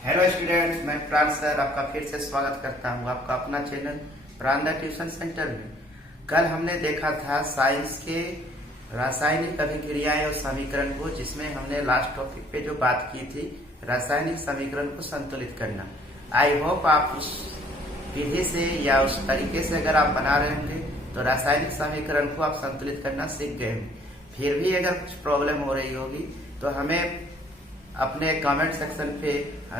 Hello students, मैं प्राण sir आपका फिर से स्वागत करता हूं आपका अपना चैनल प्राण द ट्यूशन सेंटर में। कल हमने देखा था साइंस के रासायनिक अभिक्रियाएं और समीकरण को, जिसमें हमने लास्ट टॉपिक पे जो बात की थी रासायनिक समीकरण को संतुलित करना। आई होप आप इस विधि से या उस तरीके से अगर आप बना रहे होंगे तो रासायनिक समीकरण को आप संतुलित करना सीख गए होंगे। फिर भी अगर कुछ प्रॉब्लम हो रही होगी तो हमें अपने कमेंट सेक्शन पे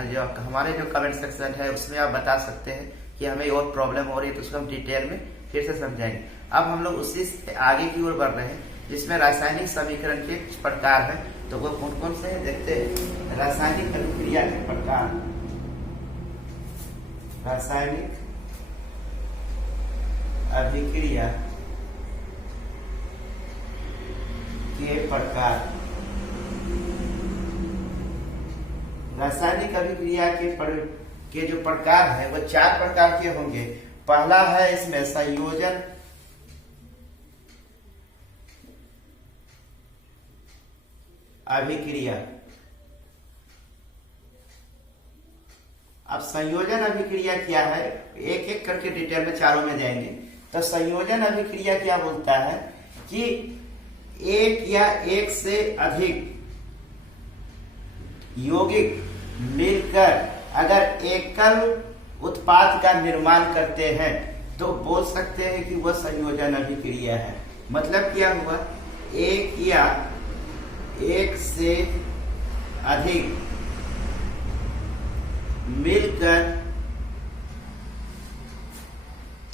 जो हमारे जो कमेंट सेक्शन है उसमें आप बता सकते हैं कि हमें और प्रॉब्लम हो रही है, तो उसको हम डिटेल में फिर से समझाएंगे। अब हम लोग उसी से आगे की ओर बढ़ रहे हैं, जिसमें रासायनिक समीकरण के कुछ प्रकार हैं। तो वो कौन कौन से हैं देखते हैं। रासायनिक अभिक्रिया के प्रकार, रासायनिक अभिक्रिया के प्रकार। रासायनिक अभिक्रिया के जो प्रकार है वो 4 प्रकार के होंगे। पहला है इसमें संयोजन अभिक्रिया। अब संयोजन अभिक्रिया क्या है, एक एक करके डिटेल में चारों में जाएंगे। तो संयोजन अभिक्रिया क्या बोलता है कि एक या एक से अधिक यौगिक मिलकर अगर एकल उत्पाद का निर्माण करते हैं तो बोल सकते हैं कि वह संयोजन अभिक्रिया है। मतलब क्या हुआ, एक या एक से अधिक मिलकर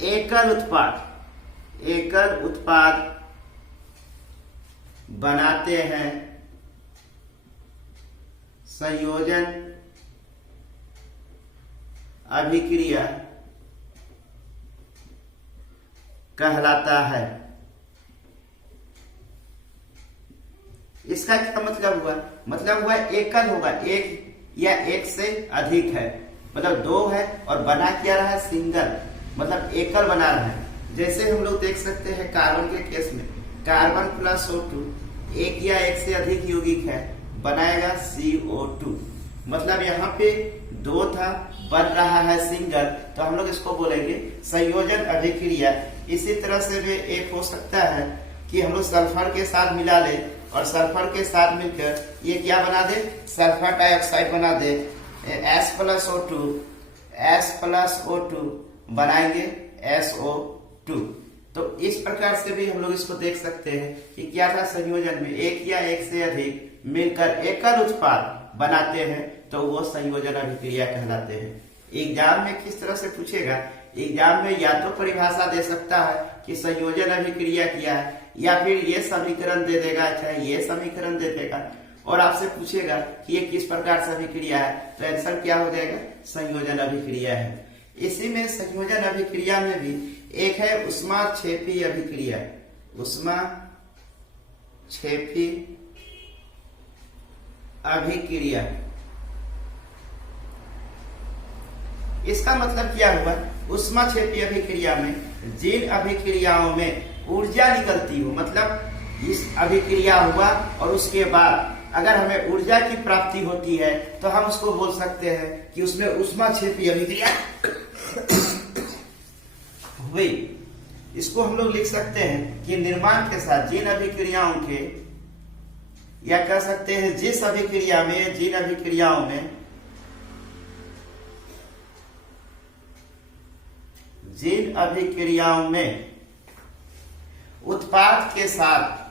एकल उत्पाद बनाते हैं, संयोजन अभिक्रिया कहलाता है। इसका क्या मतलब हुआ, मतलब हुआ एकल होगा, एक या एक से अधिक है, मतलब 2 है और बना क्या रहा है, सिंगल, मतलब एकल बना रहा है। जैसे हम लोग देख सकते हैं कार्बन के केस में, कार्बन प्लस O2 एक या एक से अधिक यौगिक है, बनाएगा CO2। मतलब यहाँ पे 2 था, बन रहा है सिंगल, तो हम लोग इसको बोलेंगे संयोजन अभिक्रिया। इसी तरह से भी एक हो सकता है कि हम लोग सल्फर के साथ मिला ले और सल्फर के साथ मिलकर ये क्या बना दे, सल्फर डाइऑक्साइड बना दे, S प्लस O2 बनाएंगे SO2। तो इस प्रकार से भी हम लोग इसको देख सकते हैं कि क्या था, संयोजन में एक या एक से अधिक मिलकर एकल उत्पाद बनाते हैं तो वो संयोजन अभिक्रिया कहलाते हैं। एग्जाम में किस तरह से पूछेगा, एग्जाम में या तो परिभाषा दे सकता है कि संयोजन अभिक्रिया क्या है, या फिर ये समीकरण दे देगा, चाहे ये समीकरण दे देगा, और आपसे पूछेगा कि ये किस प्रकार से अभिक्रिया है, तो आंसर क्या हो जाएगा, संयोजन अभिक्रिया है। इसी में संयोजन अभिक्रिया में भी एक है ऊष्माक्षेपी अभिक्रिया। ऊष्माक्षेपी अभिक्रिया, इसका मतलब क्या हुआ, ऊष्माक्षेपी अभिक्रिया में जिन अभिक्रियाओं में ऊर्जा निकलती हो, मतलब इस अभिक्रिया हुआ और उसके बाद अगर हमें ऊर्जा की प्राप्ति होती है तो हम उसको बोल सकते हैं कि उसमें ऊष्माक्षेपी अभिक्रिया हुई। इसको हम लोग लिख सकते हैं कि निर्माण के साथ जिन अभिक्रियाओं के, या कह सकते हैं जिस अभिक्रिया में, जिन अभिक्रियाओं में, जिन अभिक्रियाओं में उत्पाद के साथ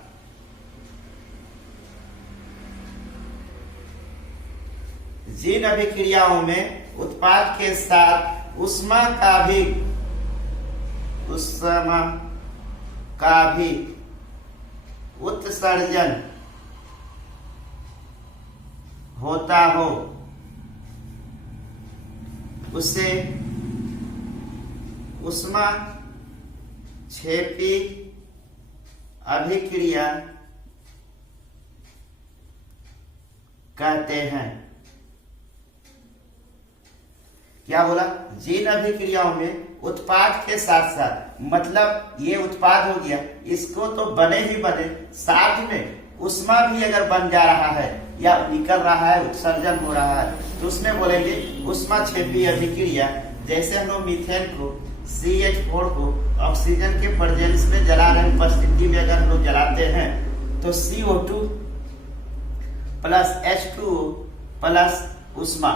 जिन अभिक्रियाओं में उत्पाद के साथ ऊष्मा का भी उत्सर्जन होता हो, उससे ऊष्माक्षेपी अभिक्रिया कहते हैं। क्या बोला, जिन अभिक्रियाओं में उत्पाद के साथ साथ, मतलब ये उत्पाद हो गया, इसको तो बने ही बने, साथ में उष्मा भी अगर बन जा रहा है या निकल रहा है, उत्सर्जन हो रहा है, तो उसमें बोलेंगे उष्मा क्षेपीय अभिक्रिया। जैसे हम लोग मीथेन को CH4 को ऑक्सीजन के प्रेजेंस में जला रहे उपस्थिति में अगर हम लोग जलाते हैं तो CO2 प्लस H2O प्लस उष्मा,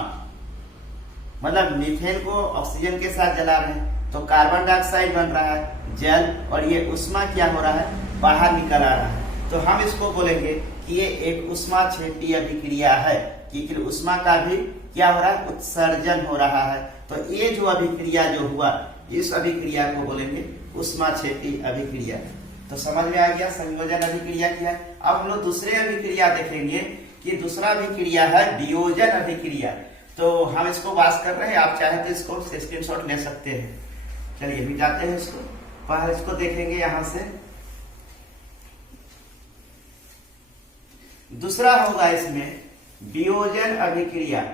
मतलब मीथेन को ऑक्सीजन के साथ जला रहे हैं तो कार्बन डाइऑक्साइड बन रहा है, जल, और ये उष्मा क्या हो रहा है, बाहर निकल आ रहा है। तो हम इसको बोलेंगे कि ये एक उष्मा क्षेपीय अभिक्रिया है, क्योंकि उष्मा का भी क्या हो रहा है, उत्सर्जन हो रहा है। तो ये जो अभिक्रिया जो हुआ, इस अभिक्रिया को बोलेंगे उष्मा क्षेपीय अभिक्रिया। तो समझ में आ गया संयोजन अभिक्रिया क्या है। अब हम लोग दूसरे अभिक्रिया देखेंगे कि दूसरा अभिक्रिया है वियोजन अभिक्रिया। तो हम इसको बात कर रहे हैं, आप चाहे तो इसको स्क्रीनशॉट ले सकते हैं। चलिए मिटाते हैं इसको, पहले इसको देखेंगे यहां से। दूसरा होगा इसमें वियोजन अभिक्रिया।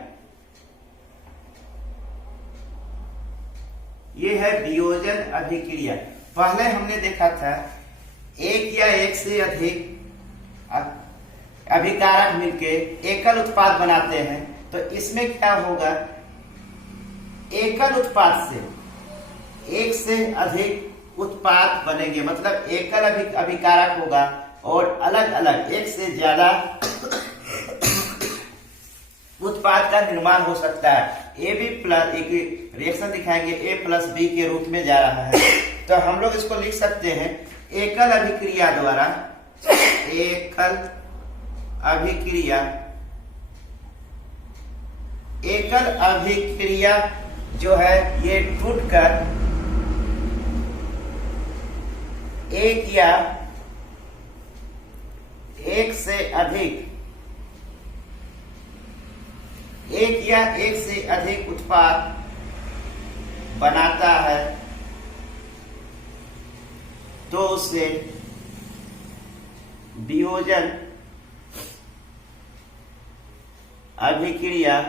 ये है वियोजन अभिक्रिया। पहले हमने देखा था एक या एक से अधिक अभिकारक मिलके एकल उत्पाद बनाते हैं। तो इसमें क्या होगा, एकल उत्पाद से एक से अधिक उत्पाद बनेंगे, मतलब एकल अभिकारक होगा और अलग अलग एक से ज्यादा उत्पाद का निर्माण हो सकता है। AB प्लस एक रिएक्शन दिखाएंगे A प्लस B के रूप में जा रहा है। तो हम लोग इसको लिख सकते हैं एकल अभिक्रिया द्वारा, एकल अभिक्रिया, एकल अभिक्रिया जो है ये टूटकर एक या एक से अधिक, एक या एक से अधिक उत्पाद बनाता है, तो उसे वियोजन अभिक्रिया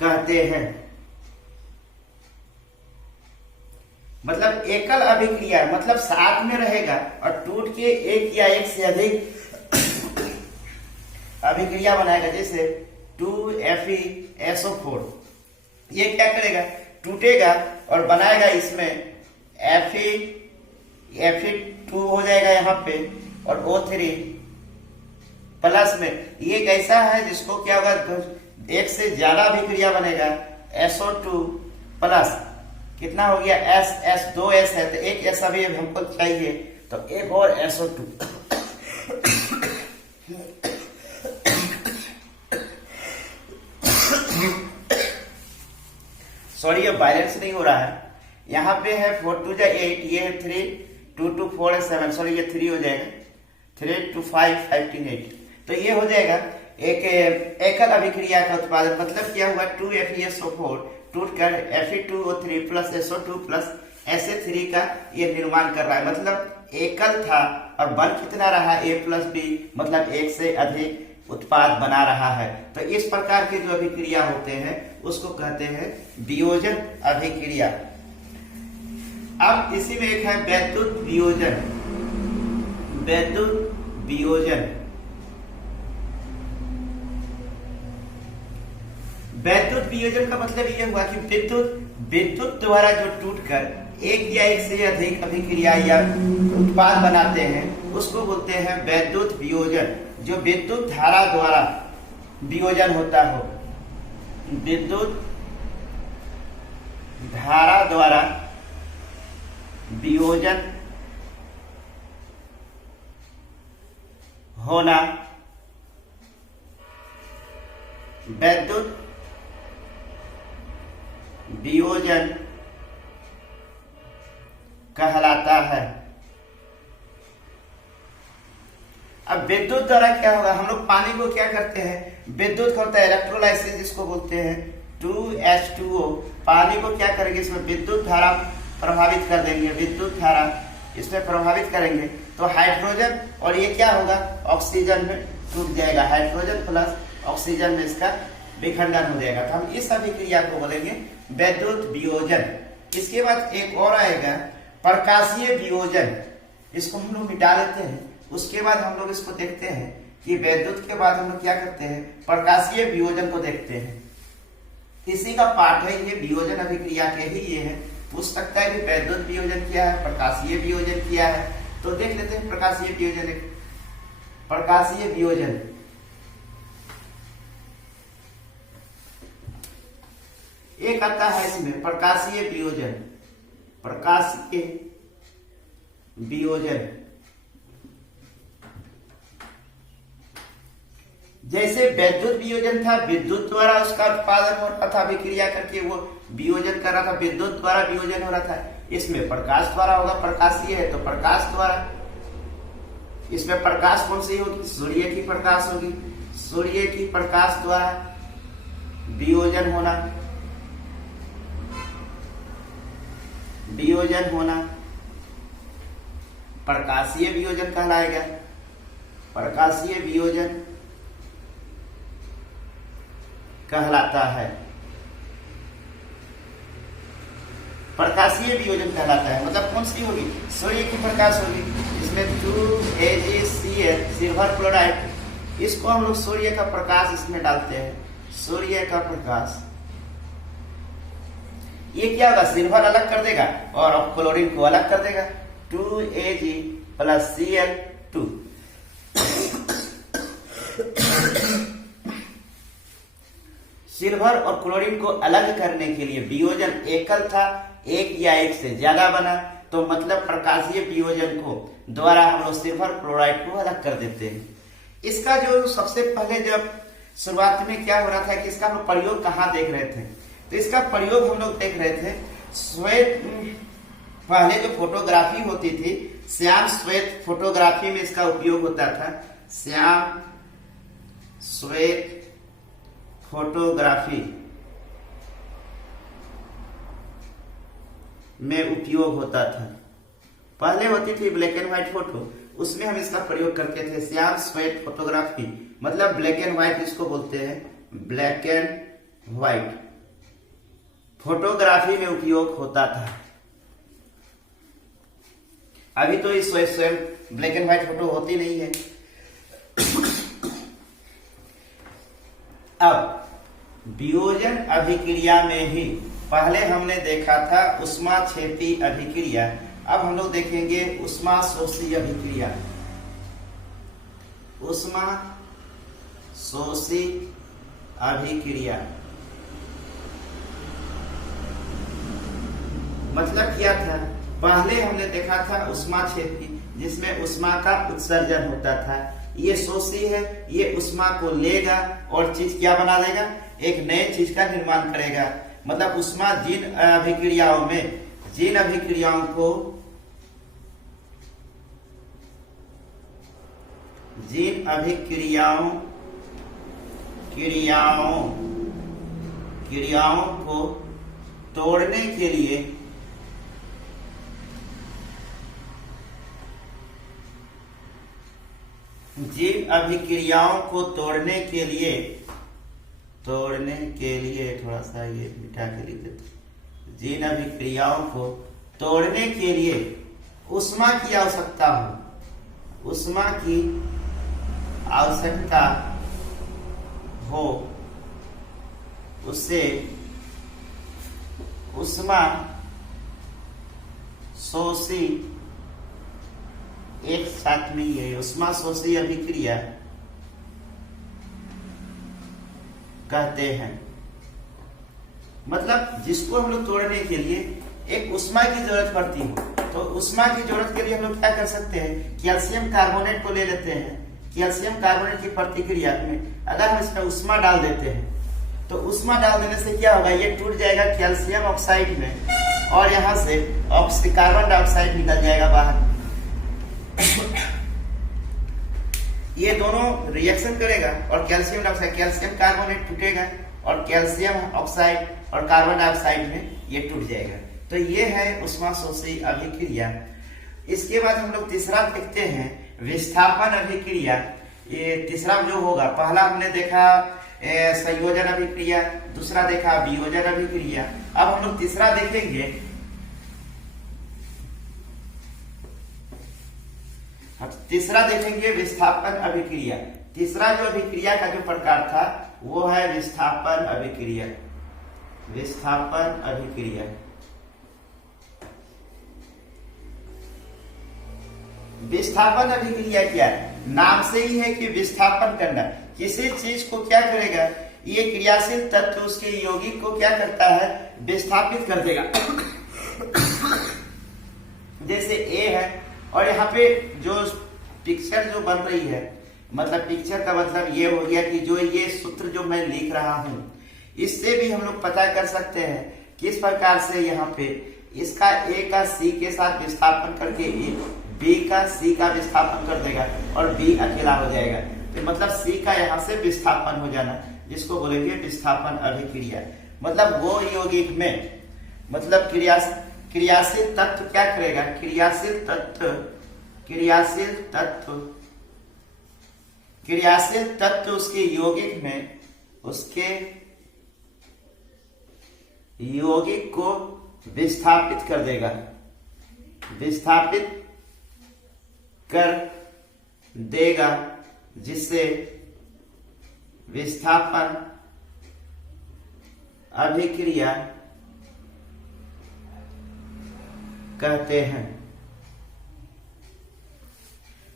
कहते हैं। मतलब एकल अभिक्रिया मतलब साथ में रहेगा और टूट के एक या एक से अधिक अभिक्रिया बनाएगा। जैसे 2FeSO4, ये क्या करेगा, टूटेगा और बनाएगा इसमें Fe2 हो जाएगा यहाँ पे, और O3 प्लस में ये कैसा है जिसको क्या होगा, एक से ज्यादा अभिक्रिया बनेगा। SO2 प्लस कितना हो गया, S 2S है तो एक S अभी हमको चाहिए, तो एक और SO2 सॉरी ये बैलेंस नहीं हो रहा है। यहाँ पे है 4 2 8, ये है 3 2 2 4 7, सॉरी ये 3 हो जाएगा, 3 2 5 15 8। तो ये हो जाएगा एक एकल अभिक्रिया का उत्पादन। मतलब क्या हुआ, 2FeSO4 टूटकर Fe2O3 plus SO2 plus SA3 का ये निर्माण कर रहा है। मतलब एकल था और बन कितना रहा, A प्लस B, मतलब एक से अधिक उत्पाद बना रहा है। तो इस प्रकार के जो अभिक्रिया होते हैं उसको कहते हैं वियोजन अभिक्रिया। अब इसी में एक है वैद्युत वियोजन। वैद्युत वियोजन, वैद्युत वियोजन का मतलब यह हुआ कि विद्युत द्वारा जो टूटकर एक या एक से अधिक अभिक्रिया या उत्पाद बनाते हैं उसको बोलते हैं वैद्युत वियोजन। जो विद्युत धारा द्वारा वियोजन होता हो, विद्युत धारा द्वारा वियोजन होना वैद्युत वियोजन कहलाता है। अब विद्युत द्वारा क्या होगा, हम लोग पानी को क्या करते हैं, विद्युत होता है इलेक्ट्रोलाइसिस जिसको बोलते हैं, 2H2O। पानी को क्या करेंगे, इसमें विद्युत धारा प्रभावित कर देंगे, विद्युत धारा इसमें प्रभावित करेंगे तो हाइड्रोजन और ये क्या होगा, ऑक्सीजन में टूट जाएगा। हाइड्रोजन प्लस ऑक्सीजन में इसका विखंडन हो जाएगा। तो हम इस अभिक्रिया को बोलेंगे वैद्युत वियोजन। इसके बाद एक और आएगा प्रकाशीय वियोजन। इसको हम लोग मिटा देते हैं। उसके बाद हम लोग इसको देखते हैं कि वैद्युत के बाद हम लोग क्या करते हैं, प्रकाशीय वियोजन को देखते हैं। इसी का पाठ है ये, वियोजन अभिक्रिया के ही ये है। पूछ सकता है कि वैद्युत वियोजन क्या है, प्रकाशीय वियोजन क्या है। तो देख लेते हैं प्रकाशीय वियोजन। प्रकाशीय वियोजन एक आता है इसमें प्रकाशीय वियोजन। प्रकाशीय वियोजन जैसे वैद्युत वियोजन था, विद्युत द्वारा उसका उत्पादन हो रहा था, अभिक्रिया करके वो वियोजन कर रहा था, विद्युत द्वारा वियोजन हो रहा था। इसमें प्रकाश द्वारा होगा, प्रकाशीय है तो प्रकाश द्वारा। इसमें प्रकाश कौन सी होगी, सूर्य की प्रकाश होगी। सूर्य की प्रकाश द्वारा वियोजन होना, वियोजन होना प्रकाशीय वियोजन कहलाएगा। प्रकाशीय वियोजन कहलाता है, प्रकाशीय वियोजन कहलाता है। मतलब कौन सी होगी, सूर्य की प्रकाश होगी। इसमें 2AgCl सिल्वर क्लोराइड, इसको हम लोग सूर्य का प्रकाश इसमें डालते हैं। सूर्य का प्रकाश ये क्या होगा, सिल्वर अलग कर देगा और क्लोरीन को अलग कर देगा। 2Ag + Cl2 सिल्वर और क्लोरीन को अलग करने के लिए वियोजन एकल था, एक या एक से ज्यादा बना, तो मतलब प्रकाशीय वियोजन को द्वारा हम लोग सिल्वर क्लोराइड को अलग कर देते हैं। इसका जो सबसे पहले जब शुरुआत में क्या हो रहा था कि इसका हम प्रयोग कहाँ देख रहे थे, तो इसका प्रयोग हम लोग देख रहे थे श्वेत, पहले जो फोटोग्राफी होती थी श्याम श्वेत फोटोग्राफी में इसका उपयोग होता था। श्याम श्वेत फोटोग्राफी में उपयोग होता था। पहले होती थी ब्लैक एंड व्हाइट फोटो, उसमें हम इसका प्रयोग करते थे। श्याम श्वेत फोटोग्राफी मतलब ब्लैक एंड व्हाइट इसको बोलते हैं, ब्लैक एंड व्हाइट फोटोग्राफी में उपयोग होता था। अभी तो इस स्वयं ब्लैक एंड व्हाइट फोटो होती नहीं है। अब वियोजन अभिक्रिया में ही पहले हमने देखा था ऊष्माक्षेपी अभिक्रिया, अब हम लोग देखेंगे ऊष्माशोषी अभिक्रिया। ऊष्माशोषी अभिक्रिया मतलब क्या था, पहले हमने देखा था ऊष्माक्षेपी जिसमें ऊष्मा का उत्सर्जन होता था। ये शोषी है, ये ऊष्मा को लेगा और चीज क्या बना देगा, एक नए चीज का निर्माण करेगा। मतलब ऊष्मा जिन अभिक्रियाओं को क्रियाओं को तोड़ने के लिए जिन अभिक्रियाओं को तोड़ने के लिए थोड़ा सा ये मिटा के लिख देते। जिन अभिक्रियाओं को तोड़ने के लिए ऊष्मा की आवश्यकता हो, उसे ऊष्मा शोषी, एक साथ में ये ऊष्मा शोषी अभिक्रिया कहते हैं। मतलब जिसको हम लोग तोड़ने के लिए एक ऊष्मा की जरूरत पड़ती है, तो ऊष्मा की जरूरत के लिए हम लोग क्या कर सकते हैं, कैल्शियम कार्बोनेट को ले लेते हैं। कैल्शियम कार्बोनेट की प्रतिक्रिया में अगर हम इसमें ऊष्मा डाल देते हैं तो ऊष्मा डाल देने से क्या होगा, ये टूट जाएगा कैल्शियम ऑक्साइड में और यहाँ से कार्बन डाइऑक्साइड निकल जाएगा बाहर। ये दोनों रिएक्शन करेगा और कैल्शियम डाइऑक्साइड, कैल्शियम कार्बोनेट टूटेगा और कैल्शियम ऑक्साइड और कार्बन डाइऑक्साइड में ये टूट जाएगा। तो ये है ऊष्माशोषी अभिक्रिया। इसके बाद हम लोग तीसरा देखते हैं विस्थापन अभिक्रिया। ये तीसरा जो होगा, पहला हमने देखा संयोजन अभिक्रिया, दूसरा देखा वियोजन अभिक्रिया। अब हम लोग तीसरा देखेंगे तीसरा देखेंगे विस्थापन अभिक्रिया। तीसरा जो अभिक्रिया का जो प्रकार था वो है विस्थापन अभिक्रिया। विस्थापन अभिक्रिया। विस्थापन अभिक्रिया क्या है? नाम से ही है कि विस्थापन करना। किसी चीज को क्या करेगा? ये क्रियाशील तत्व उसके यौगिक को क्या करता है? विस्थापित कर देगा। जैसे ए है और यहाँ पे जो पिक्चर जो बन रही है, मतलब पिक्चर का मतलब ये हो गया कि जो ये सूत्र जो मैं लिख रहा हूं इससे भी हम लोग पता कर सकते हैं किस प्रकार से यहाँ पे इसका ए का सी के साथ विस्थापन करके बी का सी का विस्थापन कर देगा और बी अकेला हो जाएगा। तो मतलब सी का यहाँ से विस्थापन हो जाना, जिसको बोलेंगे विस्थापन अभिक्रिया। मतलब वो यौगिक में मतलब क्रियाशील तत्व क्या करेगा? क्रियाशील तत्व उसके यौगिक में उसके यौगिक को विस्थापित कर देगा। विस्थापित कर देगा जिससे विस्थापन अभिक्रिया कहते हैं।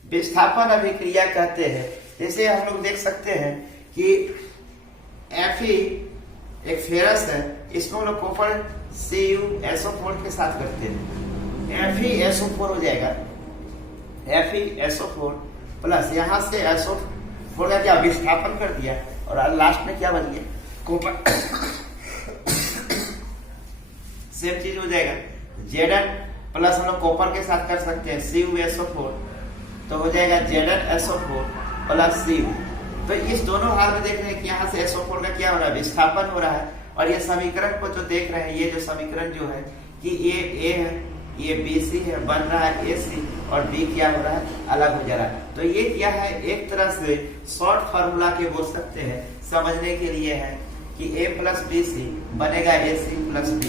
विस्थापन अभिक्रिया कहते हैं। जैसे हम लोग देख सकते हैं कि Fe एक फेरस है, इसको हम लोग कॉपर CuSO4 के साथ करते हैं। FeSO4 हो जाएगा। FeSO4 प्लस यहाँ से SO4 का क्या विस्थापन कर दिया और लास्ट में क्या बन गया? कॉपर। सेम चीज हो जाएगा। Zn प्लस हम लोग कॉपर के साथ कर सकते हैं CuSO4, तो हो जाएगा ZnSO4 प्लस Cu। तो इस दोनों हाल में देख रहे हैं कि यहाँ से SO4 का क्या हो रहा है? विस्थापन हो रहा है। और ये समीकरण को जो देख रहे हैं, ये जो समीकरण जो है कि ये A है, ये BC है, बन रहा है AC और B क्या हो रहा है? अलग हो जा रहा है। तो ये क्या है? एक तरह से शॉर्ट फार्मूला के बोल सकते हैं, समझने के लिए है कि A प्लस BC बनेगा AC प्लस B।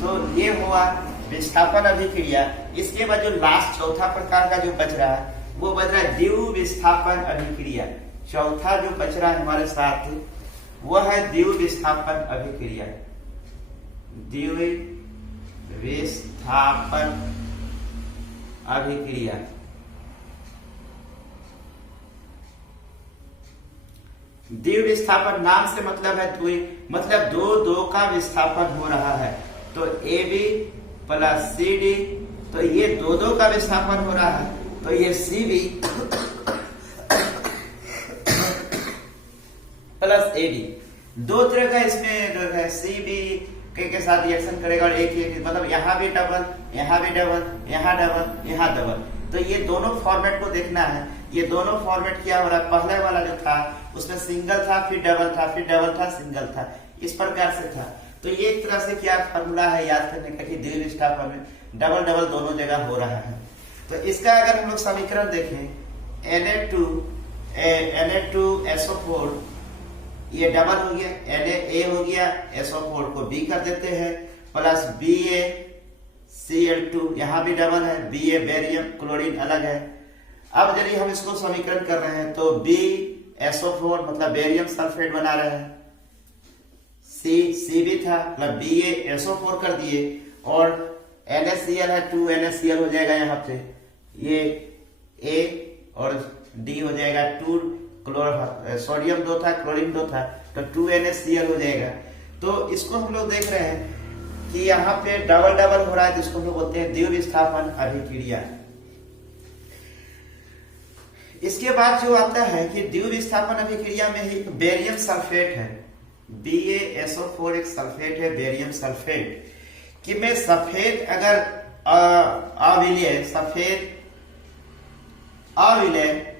तो ये हुआ विस्थापन अभिक्रिया। इसके बाद जो लास्ट चौथा प्रकार का जो बच रहा है वो बच रहा है द्विव विस्थापन अभिक्रिया। चौथा जो बच रहा है हमारे साथ वह है द्विव विस्थापन अभिक्रिया। द्विव विस्थापन अभिक्रिया। द्विव विस्थापन नाम से मतलब है द्विव, मतलब दो का विस्थापन हो रहा है। तो AB प्लस CD, तो ये दो का विस्थापन हो रहा है, तो ये CB प्लस AB। दो तरह का इसमें जो है CB के साथ रिएक्शन करेगा और एक मतलब यहाँ भी डबल, यहाँ भी डबल, यहाँ डबल, यहाँ डबल। तो ये दोनों फॉर्मेट को देखना है। ये दोनों फॉर्मेट क्या हो रहा है? पहले वाला जो था उसमें सिंगल था, फिर डबल था, फिर डबल था, सिंगल था, इस प्रकार से था। तो ये एक तरह से क्या फॉर्मूला है याद करने का कि द्विव विस्थापन में डबल डबल दोनों जगह हो रहा है। तो इसका अगर हम लोग समीकरण देखें, Na2SO4 ये डबल हो गया, Na हो गया, SO4 को B कर देते हैं, प्लस BaCl2, यहाँ भी डबल है, Ba बेरियम, क्लोरीन अलग है। अब यदि हम इसको समीकरण कर रहे हैं तो BaSO4 मतलब बेरियम सल्फेट बना रहे हैं, CB था मतलब BaSO4 कर दिए और NaCl है, 2NaCl हो जाएगा यहाँ पे, ये A और D हो जाएगा, 2 सोडियम 2 था, क्लोरीन 2 था, तो 2NaCl हो जाएगा। तो इसको हम लोग देख रहे हैं कि यहाँ पे डबल डबल हो रहा है, जिसको हम लोग बोलते हैं द्विव विस्थापन अभिक्रिया। इसके बाद जो आता है कि द्विव विस्थापन अभिक्रिया में ही बेरियम सल्फेट है, BaSO4 एक सल्फेट है, बेरियम सल्फेट, कि मैं सफेद अगर अविलय सफेद अविलय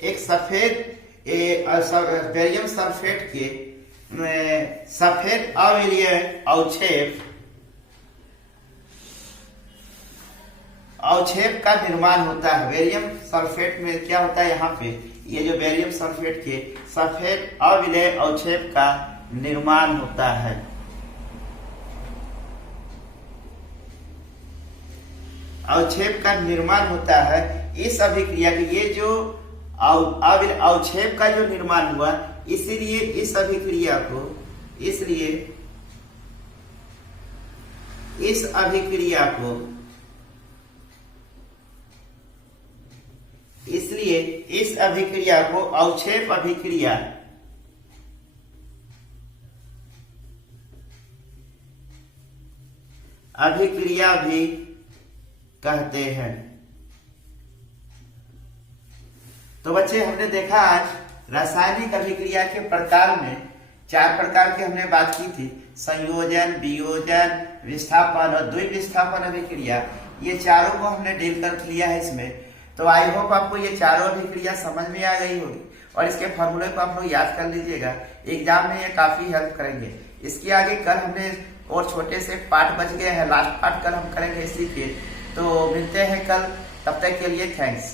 एक सफेद बेरियम सल्फेट के सफेद अविलय अवक्षेप का निर्माण होता है। बेरियम सल्फेट में क्या होता है? यहाँ पे ये जो बेरियम सल्फेट के सफेद अविलय अवक्षेप का निर्माण होता है। अवक्षेप का निर्माण होता है। इस अभिक्रिया के ये जो अवक्षेप का जो निर्माण हुआ, इसलिए इस अभिक्रिया को अवक्षेप अभिक्रिया भी कहते हैं। तो बच्चे, हमने देखा आज रासायनिक अभिक्रिया के प्रकार में 4 प्रकार की हमने बात की थी। संयोजन, वियोजन, विस्थापन और द्विविस्थापन अभिक्रिया। ये चारों को हमने डील कर लिया है इसमें। तो आई होप आपको ये चारों अभिक्रिया समझ में आ गई होगी और इसके फॉर्मूले को आप लोग याद कर लीजिएगा। एग्जाम में ये काफी हेल्प करेंगे। इसके आगे कल हमने और छोटे से पार्ट बच गए हैं, लास्ट पार्ट कल हम करेंगे इसी के। तो मिलते हैं कल, तब तक के लिए थैंक्स।